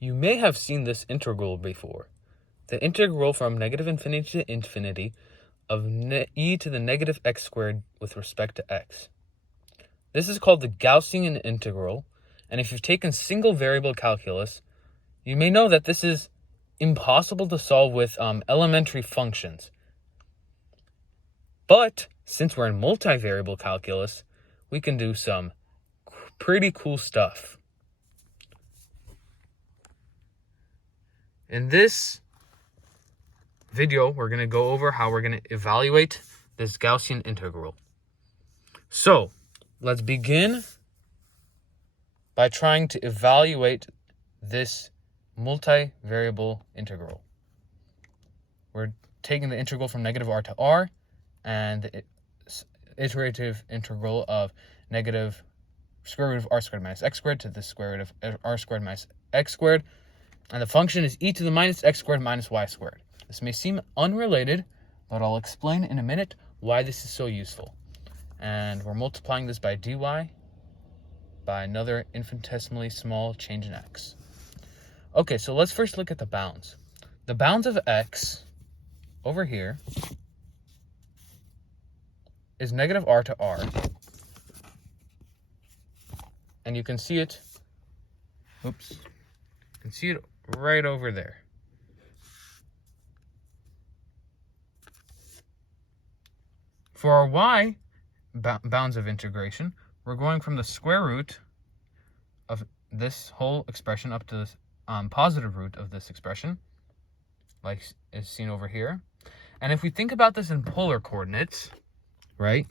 You may have seen this integral before. The integral from negative infinity to infinity of e to the negative x squared with respect to x. This is called the Gaussian integral, and if you've taken single variable calculus, you may know that this is impossible to solve with elementary functions. But since we're in multivariable calculus, we can do some pretty cool stuff. In this video, we're going to go over how we're going to evaluate this Gaussian integral. So, let's begin by trying to evaluate this multivariable integral. We're taking the integral from negative r to r and the iterative integral of negative square root of r squared minus x squared to the square root of r squared minus x squared. And the function is e to the minus x squared minus y squared. This may seem unrelated, but I'll explain in a minute why this is so useful. And we're multiplying this by dy by another infinitesimally small change in x. Okay, so let's first look at the bounds. The bounds of x over here is negative r to r. And you can see it, you can see it right over there. For our y bounds of integration, we're going from the square root of this whole expression up to the positive root of this expression, like is seen over here. And if we think about this in polar coordinates, right,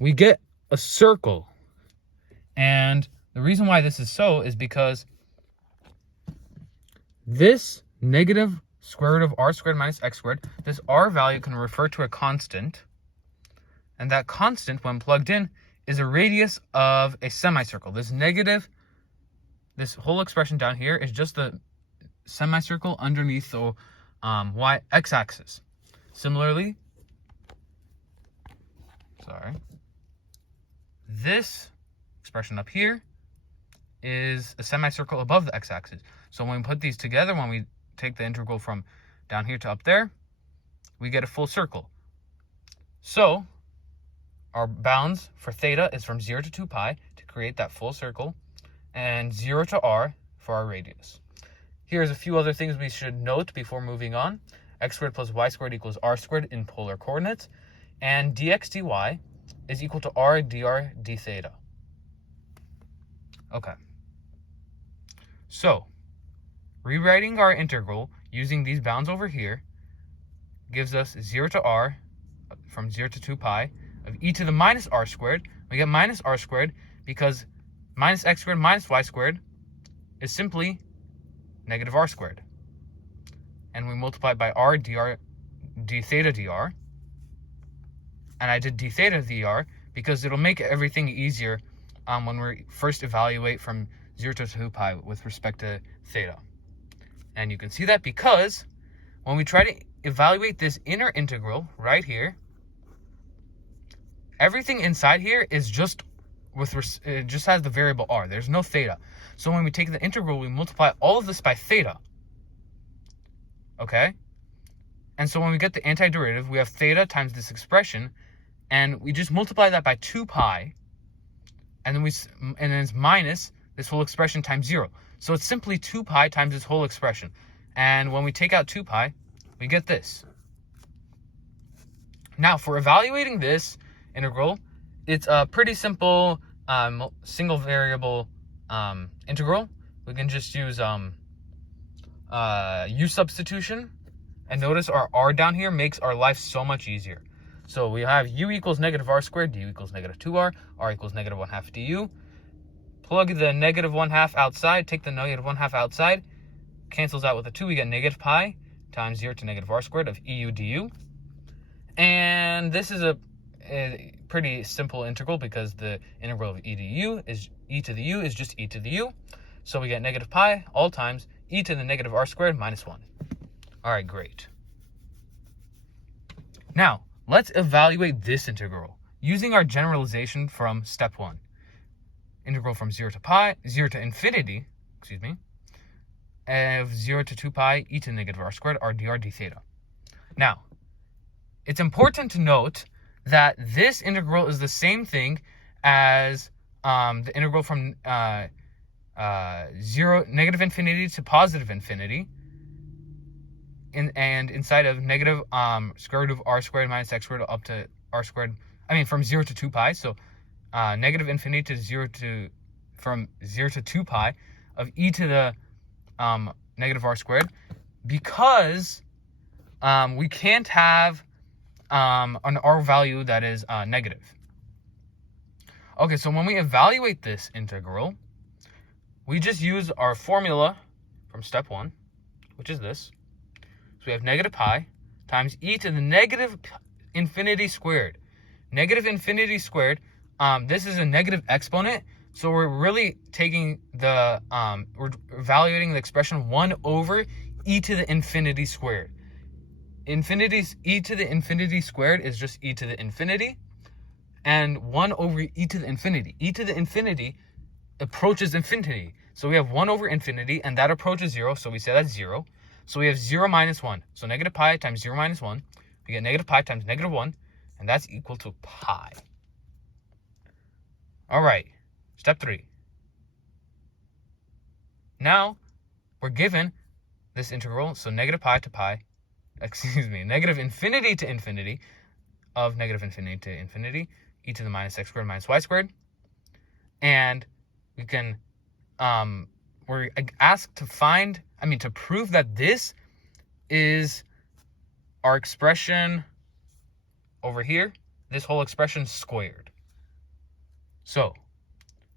we get a circle. And the reason why this is so is because this negative square root of r squared minus x squared, this r value can refer to a constant. And that constant, when plugged in, is a radius of a semicircle. This whole expression down here is just the semicircle underneath the x-axis. Similarly, this expression up here is a semicircle above the x-axis. So when we put these together, when we take the integral from down here to up there, we get a full circle. So our bounds for theta is from 0 to 2 pi to create that full circle, and 0 to r for our radius. Here's a few other things we should note before moving on. X squared plus y squared equals r squared in polar coordinates, and dx dy is equal to r dr d theta. Okay. So, rewriting our integral using these bounds over here gives us 0 to r from 0 to 2 pi of e to the minus r squared. We get minus r squared because minus x squared minus y squared is simply negative r squared. And we multiply it by r dr d theta dr. And I did d theta dr because it'll make everything easier when we first evaluate from 0 to 2 pi with respect to theta. And you can see that because when we try to evaluate this inner integral right here, everything inside here is just it just has the variable r. There's no theta. So when we take the integral, we multiply all of this by theta. Okay? And so when we get the antiderivative, we have theta times this expression, and we just multiply that by 2 pi, and then it's minus this whole expression times 0. So it's simply 2 pi times this whole expression. And when we take out 2 pi, we get this. Now, for evaluating this integral, it's a pretty simple single variable integral. We can just use u substitution, and notice our r down here makes our life so much easier. So we have u equals negative r squared, du equals negative 2r, r equals negative 1/2 du. Plug the negative 1/2 outside, take the negative 1/2 outside, cancels out with a 2, we get negative pi times 0 to negative r squared of eu du. And this is a pretty simple integral because the integral of e to the u is just e to the u. So we get negative pi all times e to the negative r squared minus 1. All right, great. Now, let's evaluate this integral using our generalization from step 1. Integral from 0 to infinity, of 0 to 2 pi e to the negative r squared r dr d theta. Now, it's important to note that this integral is the same thing as the integral from negative infinity to positive infinity, and inside of negative square root of r squared minus x squared up to r squared, from 0 to 2 pi. So negative infinity to from 0 to 2 pi of e to the negative r squared, because we can't have an r value that is negative. Okay, so when we evaluate this integral, we just use our formula from step 1, which is this. So we have negative pi times e to the negative infinity squared. Negative infinity squared, this is a negative exponent, so we're really taking the, we're evaluating the expression 1 over e to the infinity squared. E to the infinity squared is just e to the infinity, and 1 over e to the infinity. E to the infinity approaches infinity. So we have 1 over infinity, and that approaches 0, so we say that's 0. So we have 0 minus 1. So negative pi times 0 minus 1, we get negative pi times negative 1, and that's equal to pi. All right, step 3. Now, we're given this integral, so negative infinity to infinity of negative infinity to infinity, e to the minus x squared minus y squared. And we can, we're asked to to prove that this is our expression over here, this whole expression squared. So,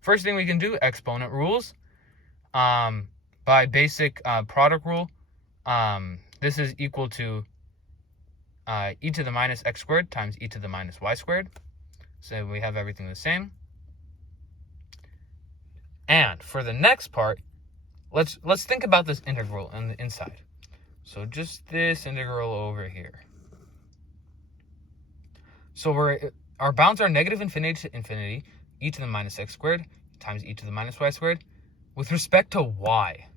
first thing we can do, exponent rules. By basic product rule, this is equal to e to the minus x squared times e to the minus y squared. So we have everything the same. And for the next part, let's think about this integral on the inside. So just this integral over here. So our bounds are negative infinity to infinity, e to the minus x squared times e to the minus y squared with respect to y.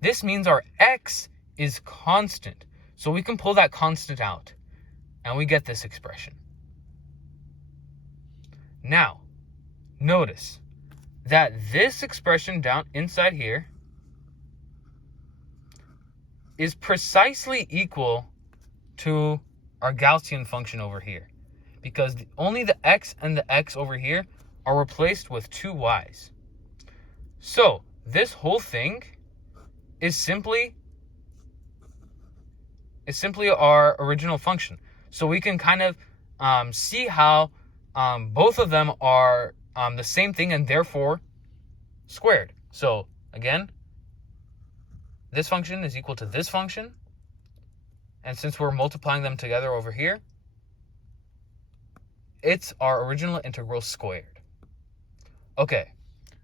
This means our x is constant. So we can pull that constant out, and we get this expression. Now, notice that this expression down inside here is precisely equal to our Gaussian function over here, because only the x and the x over here are replaced with 2 y's. So this whole thing is simply our original function. So we can kind of see how both of them are the same thing and therefore squared. So again, this function is equal to this function, and since we're multiplying them together over here, it's our original integral squared. Okay,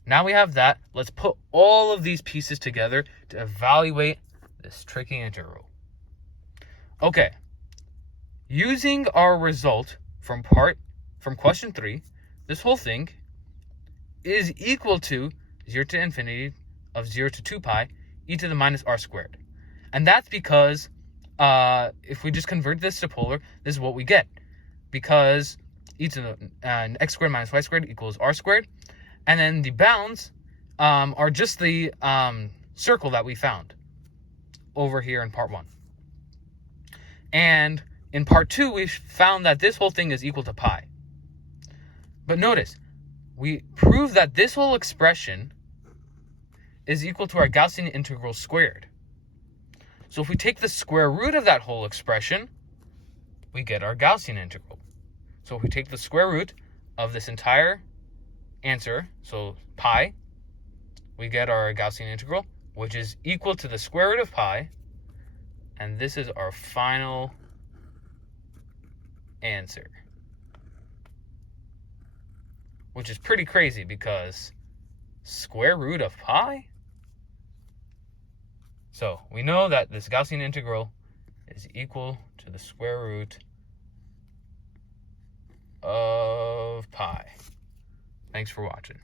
now we have that. Let's put all of these pieces together to evaluate this tricky integral. Okay, using our result from question 3, this whole thing is equal to 0 to infinity of 0 to 2 pi e to the minus r squared. And that's because if we just convert this to polar, this is what we get. Because e to the x squared minus y squared equals r squared. And then the bounds are just the circle that we found over here in part 1. And in part 2, we found that this whole thing is equal to pi. But notice, we proved that this whole expression is equal to our Gaussian integral squared. So if we take the square root of that whole expression, we get our Gaussian integral. So if we take the square root of this entire answer, so pi, we get our Gaussian integral, which is equal to the square root of pi, and this is our final answer. Which is pretty crazy because square root of pi? So we know that this Gaussian integral is equal to the square root of pi. Thanks for watching.